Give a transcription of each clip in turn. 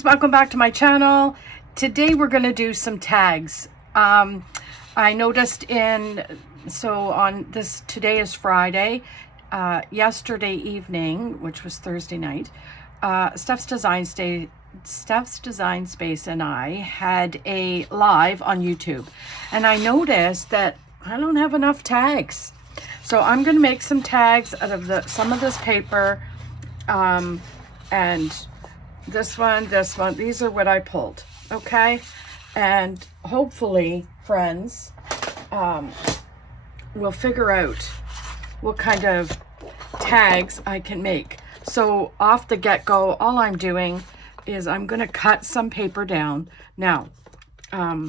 friends, welcome back to my channel. Today we're going to do some tags. I noticed today is Friday, yesterday evening, which was Thursday night, Steph's Design Space and I had a live on YouTube, and I noticed that I don't have enough tags. So I'm going to make some tags out of some of this paper, and this one, these are what I pulled, okay? And hopefully, friends, we'll figure out what kind of tags I can make. So off the get-go, all I'm doing is I'm going to cut some paper down. Now, I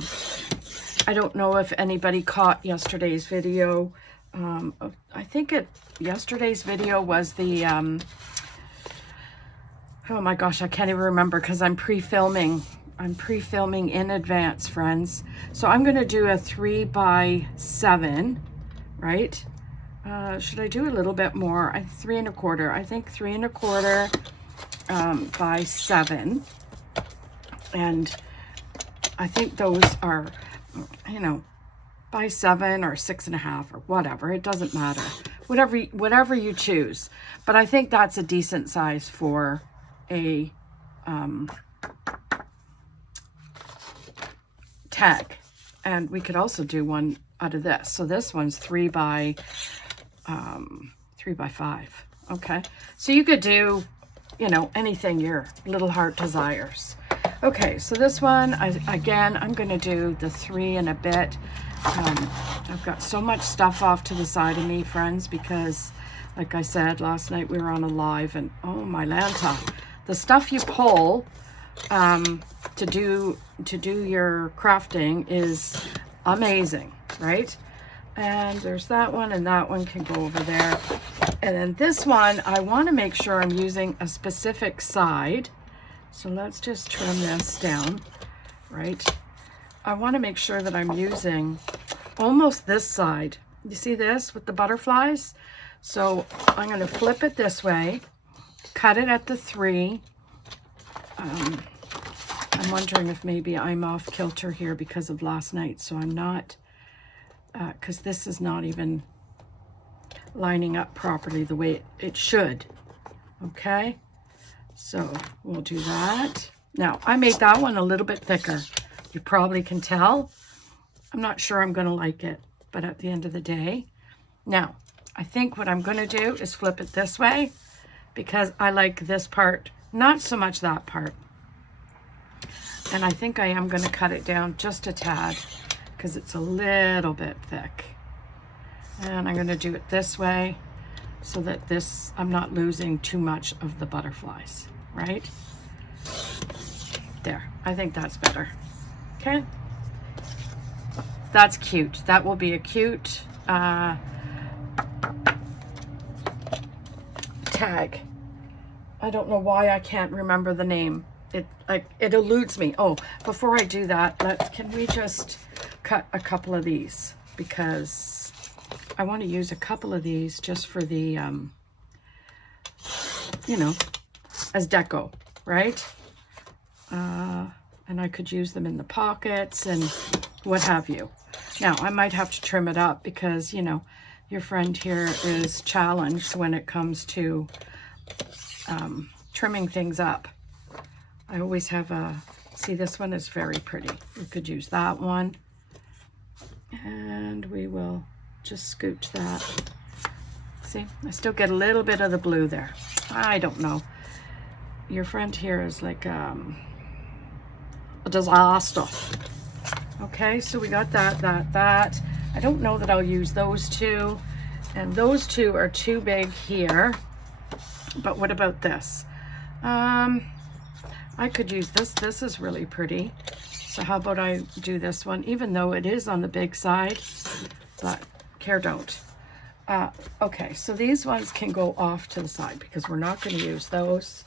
don't know if anybody caught yesterday's video. I think yesterday's video was the, oh my gosh, I can't even remember because I'm pre-filming. I'm pre-filming in advance, friends. So I'm going to do a 3x7, right? Should I do a little bit more? 3 1/4. I think 3 1/4 by 7. And I think those are, by 7 or 6 1/2 or whatever. It doesn't matter. Whatever you choose. But I think that's a decent size for a tag. And we could also do one out of this. So this one's 3 by 5. Okay. So you could do, anything your little heart desires. Okay. So this one, I'm going to do the 3 and a bit. I've got so much stuff off to the side of me, friends, because like I said, last night we were on a live, and oh my Lanta, the stuff you pull to do your crafting is amazing, right? And there's that one, and that one can go over there. And then this one, I want to make sure I'm using a specific side. So let's just trim this down, right? I want to make sure that I'm using almost this side. You see this with the butterflies? So I'm going to flip it this way, cut it at the 3. I'm wondering if maybe I'm off kilter here because of last night. So I'm not, because this is not even lining up properly the way it should. Okay, so we'll do that. Now, I made that one a little bit thicker. You probably can tell. I'm not sure I'm going to like it, but at the end of the day. Now, I think what I'm going to do is flip it this way because I like this part, not so much that part. And I think I am going to cut it down just a tad because it's a little bit thick. And I'm going to do it this way so that I'm not losing too much of the butterflies, right? There, I think that's better. Okay, that's cute. That will be a cute tag. I don't know why I can't remember the name. It eludes me. Oh, before I do that, can we just cut a couple of these, because I want to use a couple of these just for the as deco, right? And I could use them in the pockets and what have you. Now, I might have to trim it up because, your friend here is challenged when it comes to trimming things up. I always have see, this one is very pretty. We could use that one. And we will just scooch that. See, I still get a little bit of the blue there. I don't know. Your friend here is like a disaster. Okay, so we got that. I don't know that I'll use those two. And those two are too big here. But what about this? I could use this. This is really pretty. So how about I do this one, even though it is on the big side, but care don't. Okay, so these ones can go off to the side because we're not going to use those.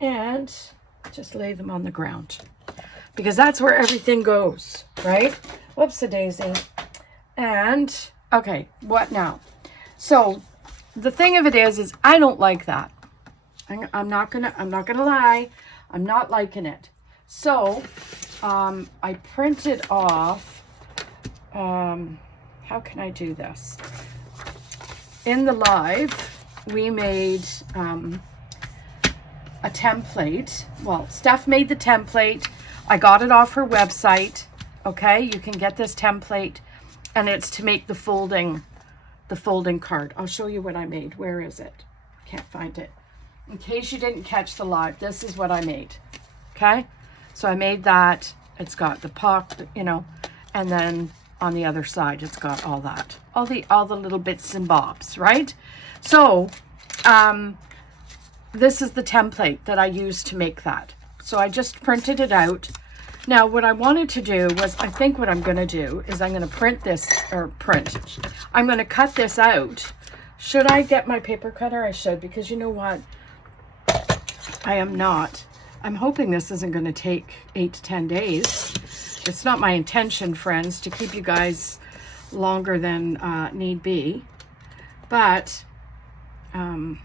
And just lay them on the ground because that's where everything goes, right? Whoops-a-daisy. And, okay, what now? So the thing of it is I don't like that. I'm not gonna lie. I'm not liking it. So I printed off, how can I do this? In the live, we made a template. Well, Steph made the template. I got it off her website. Okay, you can get this template, and it's to make the folding card. I'll show you what I made. Where is it? Can't find it. In case you didn't catch the live, this is what I made. Okay, so I made that. It's got the pocket, you know, and then on the other side, it's got all that, all the little bits and bobs, right? So, this is the template that I used to make that. So I just printed it out. Now, what I wanted to do was, I think what I'm going to do is I'm going to print this, I'm going to cut this out. Should I get my paper cutter? I should, because you know what? I am not. I'm hoping this isn't going to take 8 to 10 days. It's not my intention, friends, to keep you guys longer than need be. But I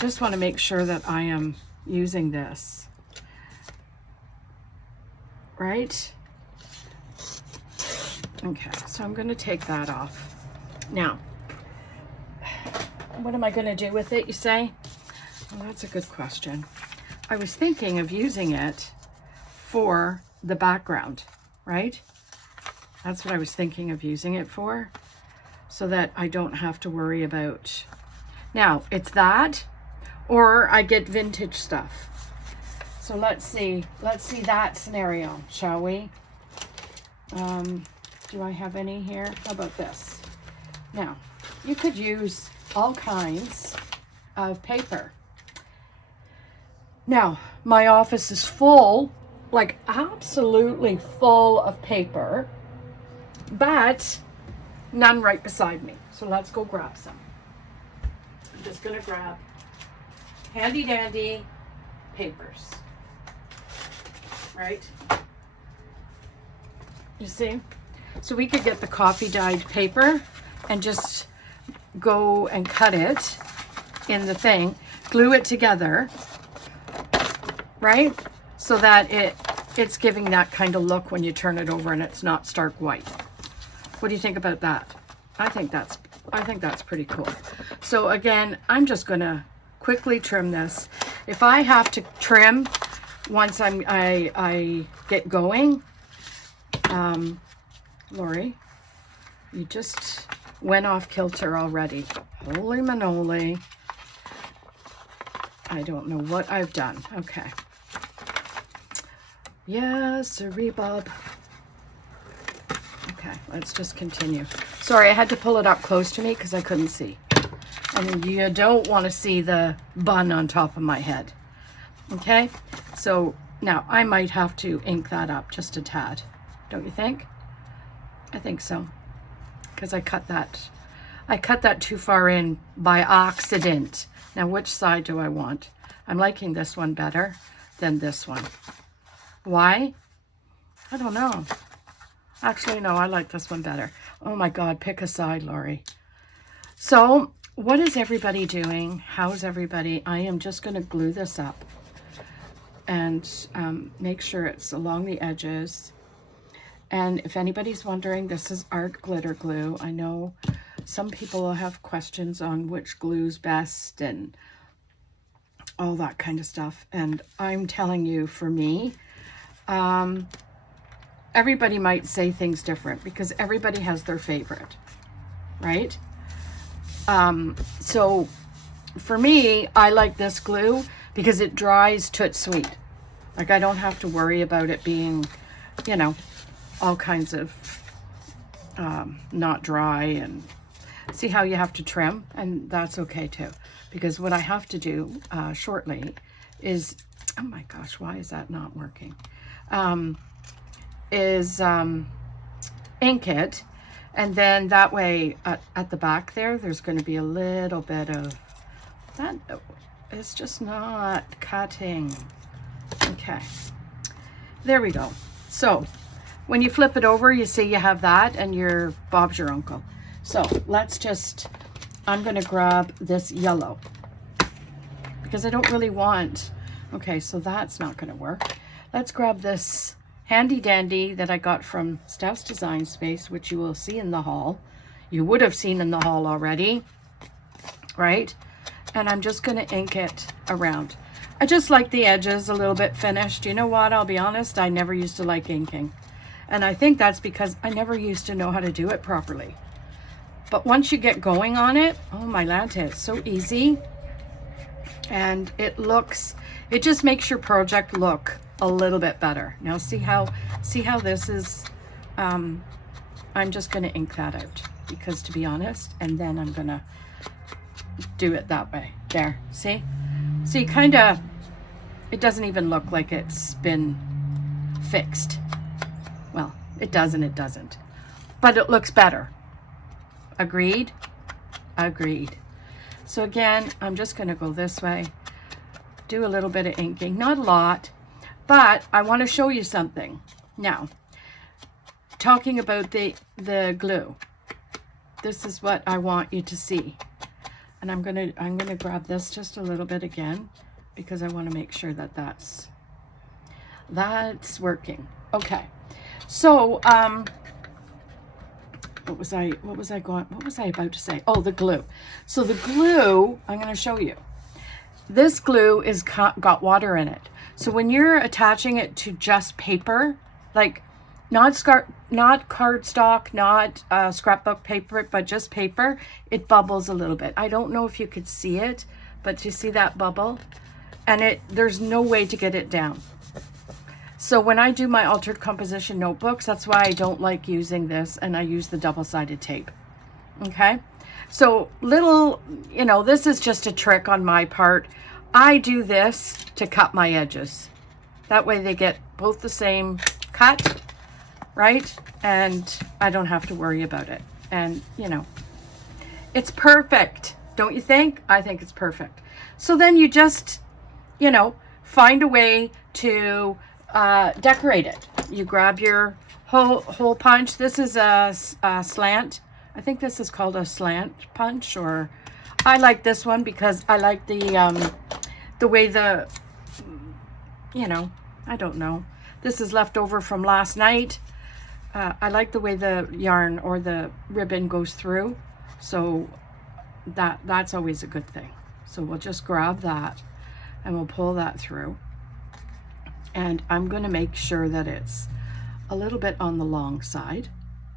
just want to make sure that I am using this, right? Okay, so I'm going to take that off. Now, what am I going to do with it, you say? Well, that's a good question. I was thinking of using it for the background, right? That's what I was thinking of using it for, so that I don't have to worry about. Now, it's that, or I get vintage stuff. So let's see that scenario, shall we? Do I have any here? How about this? Now, you could use all kinds of paper. Now, my office is full, like absolutely full of paper, but none right beside me. So let's go grab some. I'm just gonna grab handy dandy papers, right? You see? So we could get the coffee dyed paper and just go and cut it in the thing, glue it together, right? So that it's giving that kind of look when you turn it over and it's not stark white. What do you think about that? I think that's pretty cool. So again, I'm just gonna quickly trim this. If I have to trim once I get going, Lori, you just went off kilter already. Holy manoli. I don't know what I've done. Okay. Yes, sirree, Bob. Okay, let's just continue. Sorry, I had to pull it up close to me because I couldn't see. And you don't want to see the bun on top of my head. Okay, so now I might have to ink that up just a tad. Don't you think? I think so. Because I cut that too far in by accident. Now, which side do I want? I'm liking this one better than this one. Why? I don't know. Actually, no, I like this one better. Oh my God, pick a side, Lori. So, what is everybody doing? How's everybody? I am just going to glue this up and make sure it's along the edges. And if anybody's wondering, this is Art Glitter Glue. I know some people have questions on which glue's best and all that kind of stuff. And I'm telling you, for me, everybody might say things different because everybody has their favorite, right? So for me, I like this glue because it dries toot sweet. Like I don't have to worry about it being, you know, all kinds of not dry, and see how you have to trim, and that's okay too, because what I have to do shortly is, oh my gosh, why is that not working? Is ink it, and then that way at the back there's going to be a little bit of that. It's just not cutting. Okay, there we go. So when you flip it over, you see you have that, and your Bob's your uncle. So let's just, I'm going to grab this yellow. because I don't really want, okay, so that's not going to work. Let's grab this handy dandy that I got from Steph's Design Space, which you will see in the haul. You would have seen in the haul already, right? And I'm just going to ink it around. I just like the edges a little bit finished. You know what? I'll be honest, I never used to like inking. And I think that's because I never used to know how to do it properly. But once you get going on it, oh my Lanta, it's so easy. And it just makes your project look a little bit better. Now see how this is, I'm just going to ink that out, because to be honest, and then I'm going to do it that way. There, see? See, kind of, it doesn't even look like it's been fixed. Well, it does and it doesn't. But it looks better. Agreed? Agreed. So again, I'm just going to go this way. Do a little bit of inking. Not a lot, but I want to show you something. Now, talking about the glue. This is what I want you to see. And I'm gonna grab this just a little bit again, because I want to make sure that that's working. Okay. So what was I about to say? Oh, the glue. So the glue, I'm going to show you. This glue is got water in it. So when you're attaching it to just paper, like not cardstock, not scrapbook paper, but just paper, it bubbles a little bit. I don't know if you could see it, but you see that bubble? And there's no way to get it down. So when I do my altered composition notebooks, that's why I don't like using this, and I use the double-sided tape. Okay? So this is just a trick on my part. I do this to cut my edges. That way they get both the same cut, right? And I don't have to worry about it. And, it's perfect, don't you think? I think it's perfect. So then you just, find a way to decorate it. You grab your hole punch. This is a slant. I think this is called a slant punch, or I like this one because I like the way I don't know. This is left over from last night. I like the way the yarn or the ribbon goes through. So that's always a good thing. So we'll just grab that and we'll pull that through. And I'm going to make sure that it's a little bit on the long side,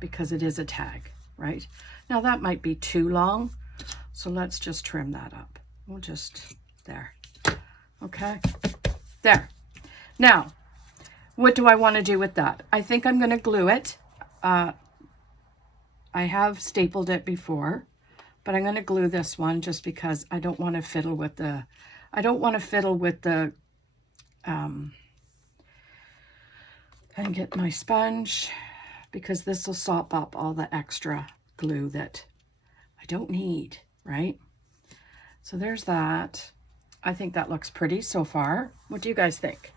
because it is a tag, right? Now that might be too long, so let's just trim that up. We'll just, there. Okay, there. Now, what do I want to do with that? I think I'm going to glue it. I have stapled it before, but I'm going to glue this one just because I don't want to fiddle with the, and get my sponge, because this will sop up all the extra glue that I don't need, right? So there's that. I think that looks pretty so far. What do you guys think?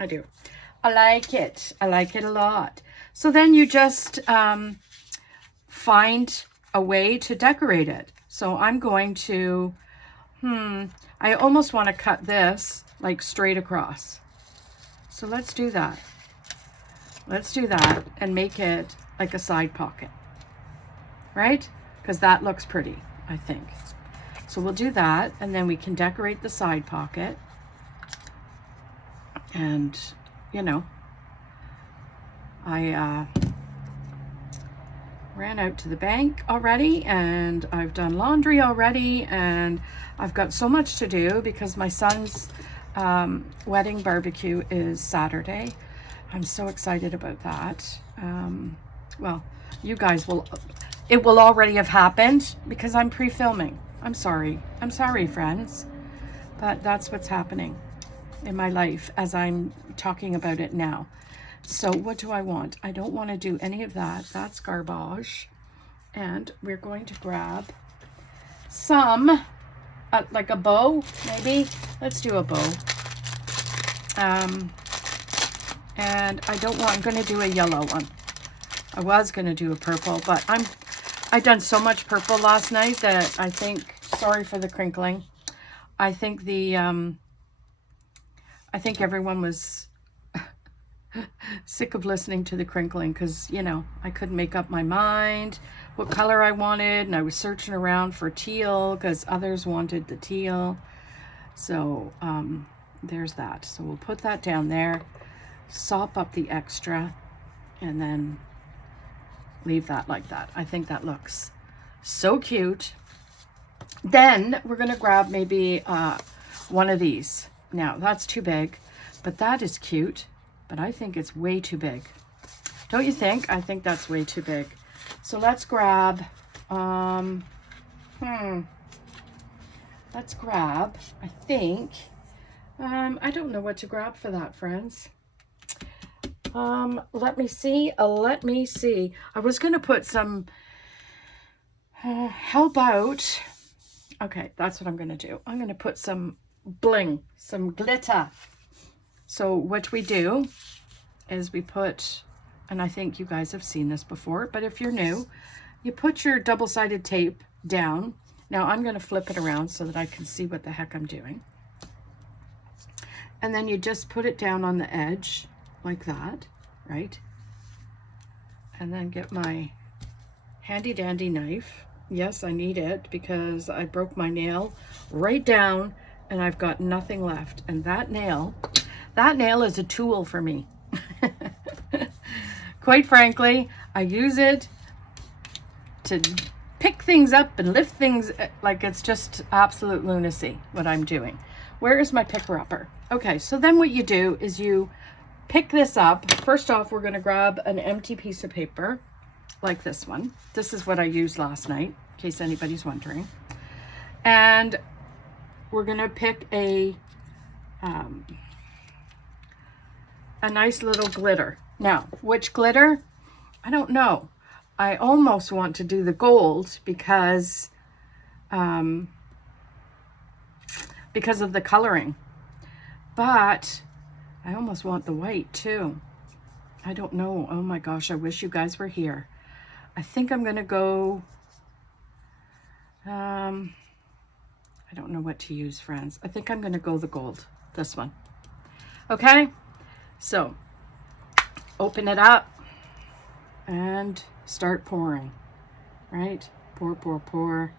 I do. I like it. I like it a lot. So then you just find a way to decorate it. So I'm going to, I almost want to cut this like straight across. So let's do that. Let's do that and make it like a side pocket, right? Because that looks pretty, I think. So we'll do that, and then we can decorate the side pocket. And, I ran out to the bank already, and I've done laundry already, and I've got so much to do because my son's wedding barbecue is Saturday. I'm so excited about that. Well, you guys it will already have happened because I'm pre-filming. I'm sorry, friends, but that's what's happening in my life as I'm talking about it now. So what do I want? I don't want to do any of that. That's garbage. And we're going to grab some, like a bow, maybe. Let's do a bow. And I'm going to do a yellow one. I was going to do a purple, but I done so much purple last night that I think, sorry for the crinkling, I think I think everyone was sick of listening to the crinkling because, you know, I couldn't make up my mind what color I wanted, and I was searching around for teal because others wanted the teal. So there's that. So we'll put that down there, sop up the extra, and then leave that like that. I think that looks so cute. Then we're going to grab maybe one of these. Now, that's too big, but that is cute. But I think it's way too big. Don't you think? I think that's way too big. So let's grab, let's grab, I think, I don't know what to grab for that, friends. Let me see. I was going to put some, how about, okay, that's what I'm going to do. I'm going to put some bling, some glitter. So what we do is we put, and I think you guys have seen this before, but if you're new, you put your double-sided tape down. Now I'm going to flip it around so that I can see what the heck I'm doing. And then you just put it down on the edge like that, right? And then get my handy dandy knife. Yes, I need it because I broke my nail right down and I've got nothing left. And that nail is a tool for me. Quite frankly, I use it to pick things up and lift things. Like, it's just absolute lunacy what I'm doing. Where is my picker-upper? Okay, so then what you do is you pick this up. First off, we're going to grab an empty piece of paper like this one. This is what I used last night, in case anybody's wondering. And we're going to pick a nice little glitter. Now, which glitter? I don't know. I almost want to do the gold because of the coloring. But I almost want the white too. I don't know. Oh my gosh, I wish you guys were here. I think I'm going to go, I don't know what to use, friends. I think I'm going to go the gold, this one. Okay, so open it up and start pouring, right? Pour, pour, pour.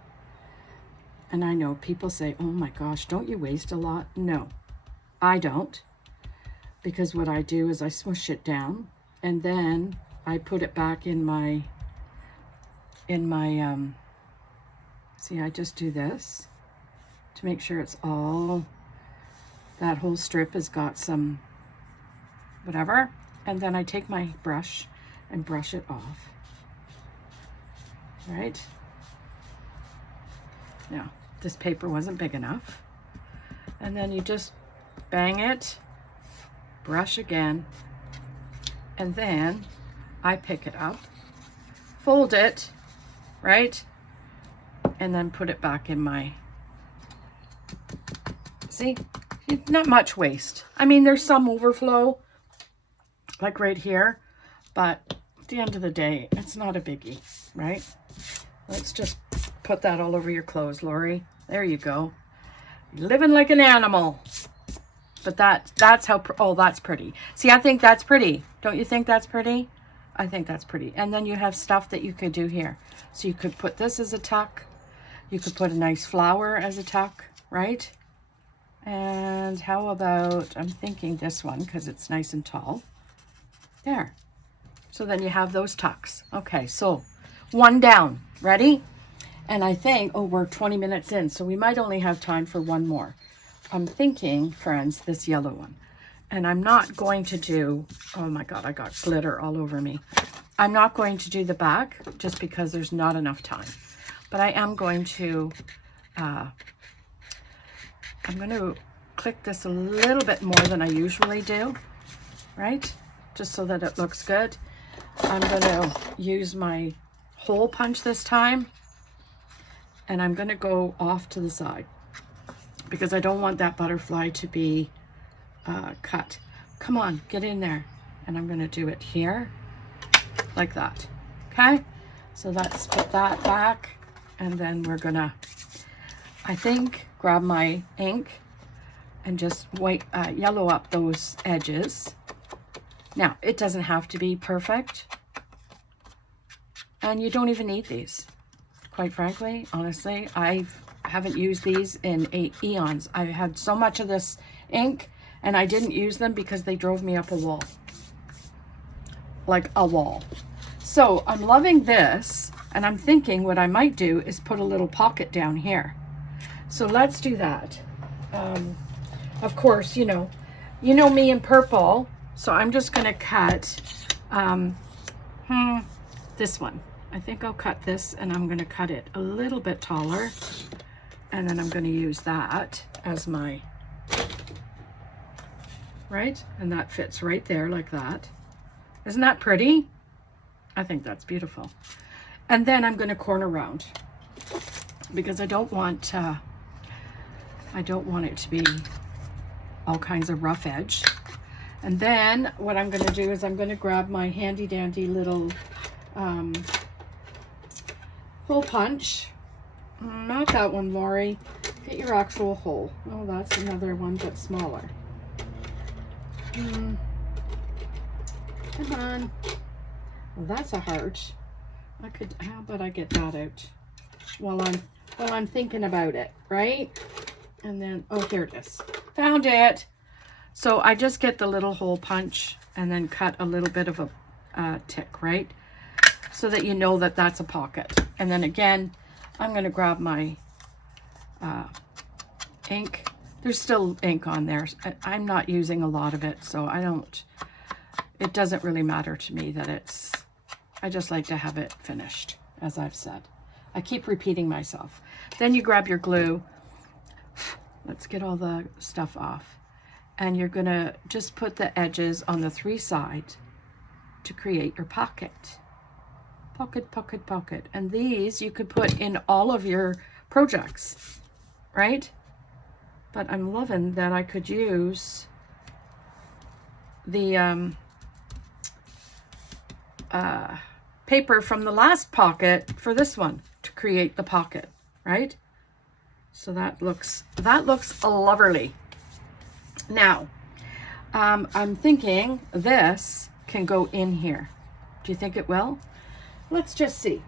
And I know people say, oh my gosh, don't you waste a lot? No, I don't. Because what I do is I smush it down and then I put it back in my, see, I just do this to make sure it's all, that whole strip has got some whatever. And then I take my brush and brush it off. Right? Now, this paper wasn't big enough. And then you just bang it, brush again, and then I pick it up, fold it, right? And then put it back in my, see, not much waste. I mean, there's some overflow, like right here, but at the end of the day, it's not a biggie, right? Let's just put that all over your clothes, Lori. There you go. Living like an animal. But that's how, oh, that's pretty. See, I think that's pretty. Don't you think that's pretty? I think that's pretty. And then you have stuff that you could do here. So you could put this as a tuck. You could put a nice flower as a tuck, right? And how about, I'm thinking this one because it's nice and tall. There. So then you have those tucks. Okay, so one down. Ready? And I think, oh, we're 20 minutes in, so we might only have time for one more. I'm thinking, friends, this yellow one. And I'm not going to do, oh my God, I got glitter all over me. I'm not going to do the back just because there's not enough time. But I am going to, I'm going to click this a little bit more than I usually do, right? Just so that it looks good. I'm going to use my hole punch this time. And I'm going to go off to the side because I don't want that butterfly to be cut. Come on, get in there. And I'm going to do it here like that. Okay, so let's put that back, and then we're going to I think, grab my ink and just yellow up those edges. Now, it doesn't have to be perfect. And you don't even need these. Quite frankly, honestly, I haven't used these in eons. I had so much of this ink and I didn't use them because they drove me up a wall. Like a wall. So I'm loving this, and I'm thinking what I might do is put a little pocket down here. So let's do that. Of course, you know me in purple, so I'm just gonna cut this one. I think I'll cut this, and I'm gonna cut it a little bit taller, and then I'm gonna use that as my, right? And that fits right there like that. Isn't that pretty? I think that's beautiful. And then I'm gonna corner round because I don't want it to be all kinds of rough edge. And then what I'm going to do is I'm going to grab my handy dandy little hole punch. Not that one, Lori. Get your actual hole. Oh, that's another one, but smaller. Come on. Well, that's a heart. How about I get that out while I'm thinking about it, right? And then, oh, here it is. Found it. So I just get the little hole punch and then cut a little bit of a tick, right? So that you know that that's a pocket. And then again, I'm going to grab my ink. There's still ink on there. I'm not using a lot of it, so it doesn't really matter to me that I just like to have it finished, as I've said. I keep repeating myself. Then you grab your glue. Let's get all the stuff off. And you're gonna just put the edges on the 3 sides to create your pocket. Pocket, pocket, pocket. And these you could put in all of your projects, right? But I'm loving that I could use the paper from the last pocket for this one to create the pocket, right? So that looks lovely. Now, I'm thinking this can go in here. Do you think it will? Let's just see.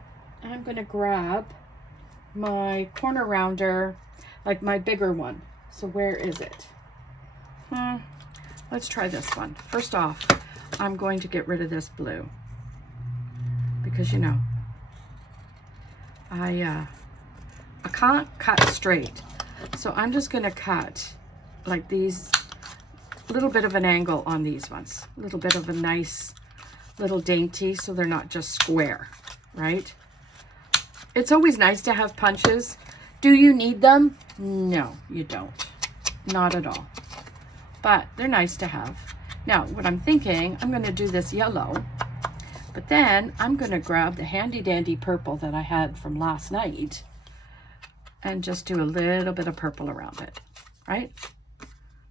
I'm going to grab my corner rounder, like my bigger one. So where is it? Let's try this one. First off, I'm going to get rid of this blue because, you know, I can't cut straight. So I'm just going to cut like these, a little bit of an angle on these ones, a little bit of a nice little dainty so they're not just square, right? It's always nice to have punches. Do you need them? No, you don't. Not at all. But they're nice to have. Now, what I'm thinking, I'm going to do this yellow, but then I'm going to grab the handy dandy purple that I had from last night and just do a little bit of purple around it, right?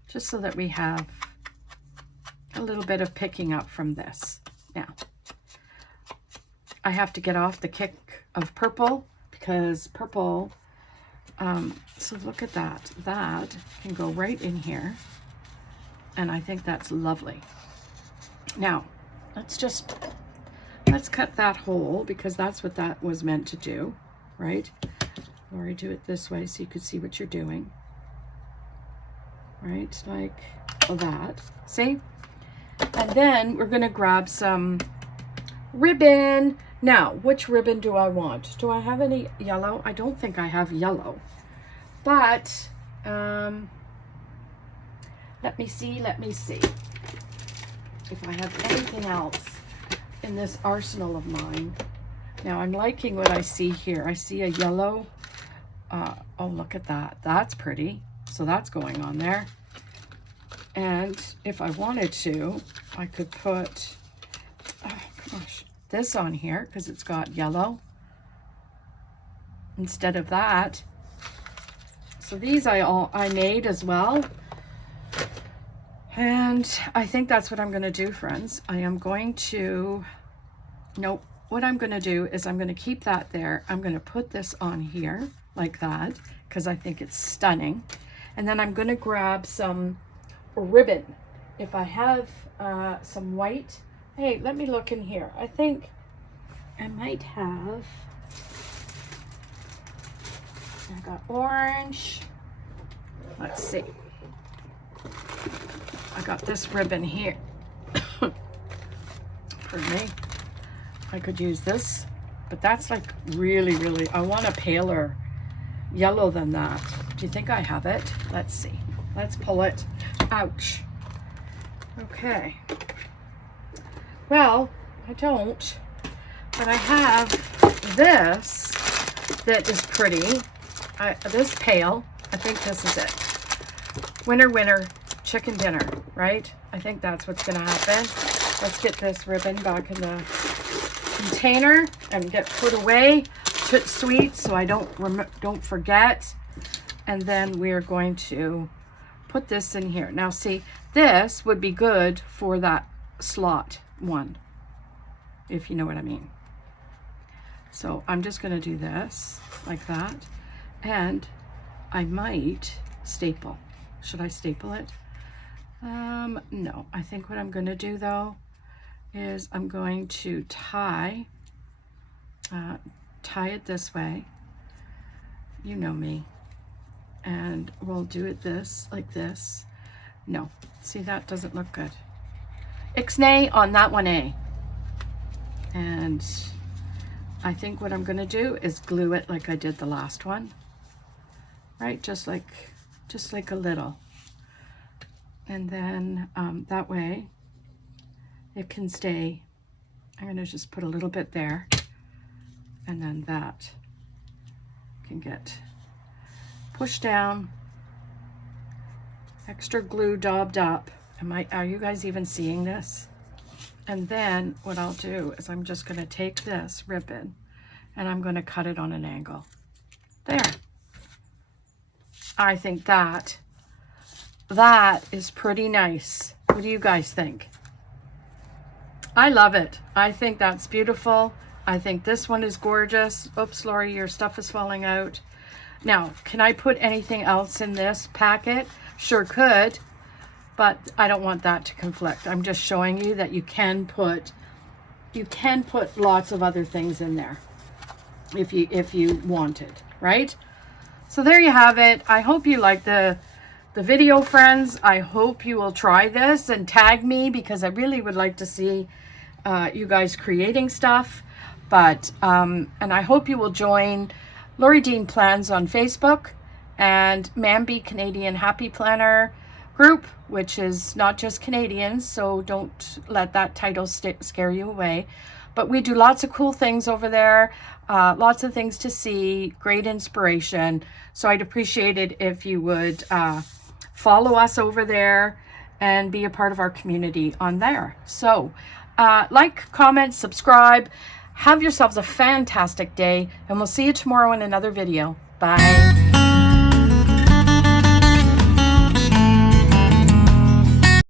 Just so that we have a little bit of picking up from this. Now, I have to get off the kick of purple because purple, so look at that. That can go right in here. And I think that's lovely. Now, let's cut that hole because that's what that was meant to do, right? Lori, do it this way so you could see what you're doing. Right, like that. See? And then we're going to grab some ribbon. Now, which ribbon do I want? Do I have any yellow? I don't think I have yellow. But, let me see if I have anything else in this arsenal of mine. Now, I'm liking what I see here. I see a yellow. Oh, look at that. That's pretty. So that's going on there. And if I wanted to, I could put, oh gosh, this on here because it's got yellow instead of that. So these I made as well. And I think that's what I'm going to do, friends. I am going to, nope, what I'm going to do is I'm going to keep that there. I'm going to put this on here. like that, because I think it's stunning. And then I'm going to grab some ribbon. If I have some white, hey, let me look in here. I think I might have, I got orange. Let's see. I got this ribbon here. Pardon me. I could use this, but that's like really, really, I want a paler yellow than that. Do you think I have it? Let's see. Let's pull it. Ouch. Okay. Well, I don't, but I have this that is pretty. This pale. I think this is it. Winner, winner, chicken dinner, right? I think that's what's going to happen. Let's get this ribbon back in the container and get put away. Put sweet so I don't forget. And then we're going to put this in here. Now see, this would be good for that slot one, if you know what I mean. So I'm just going to do this like that, and I might staple. Should I staple it? No, I think what I'm going to do though is I'm going to tie it this way. You know me. And we'll do it like this. No, see, that doesn't look good. Ixnay on that one, A. And I think what I'm going to do is glue it like I did the last one. Right, just like a little. And then that way it can stay. I'm going to just put a little bit there, and then that can get pushed down. Extra glue daubed up. Are you guys even seeing this? And then what I'll do is I'm just going to take this ribbon and I'm going to cut it on an angle. There. I think that is pretty nice. What do you guys think? I love it. I think that's beautiful. I think this one is gorgeous. Oops, Lori, your stuff is falling out. Now, can I put anything else in this packet? Sure could, but I don't want that to conflict. I'm just showing you that you can put lots of other things in there if you wanted, right? So there you have it. I hope you like the video, friends. I hope you will try this and tag me, because I really would like to see you guys creating stuff. But and I hope you will join Lori Dean Plans on Facebook and Mambi Canadian Happy Planner group, which is not just Canadians, so don't let that title scare you away. But we do lots of cool things over there, lots of things to see, great inspiration. So I'd appreciate it if you would follow us over there and be a part of our community on there. So like, comment, subscribe. Have yourselves a fantastic day, and we'll see you tomorrow in another video. Bye.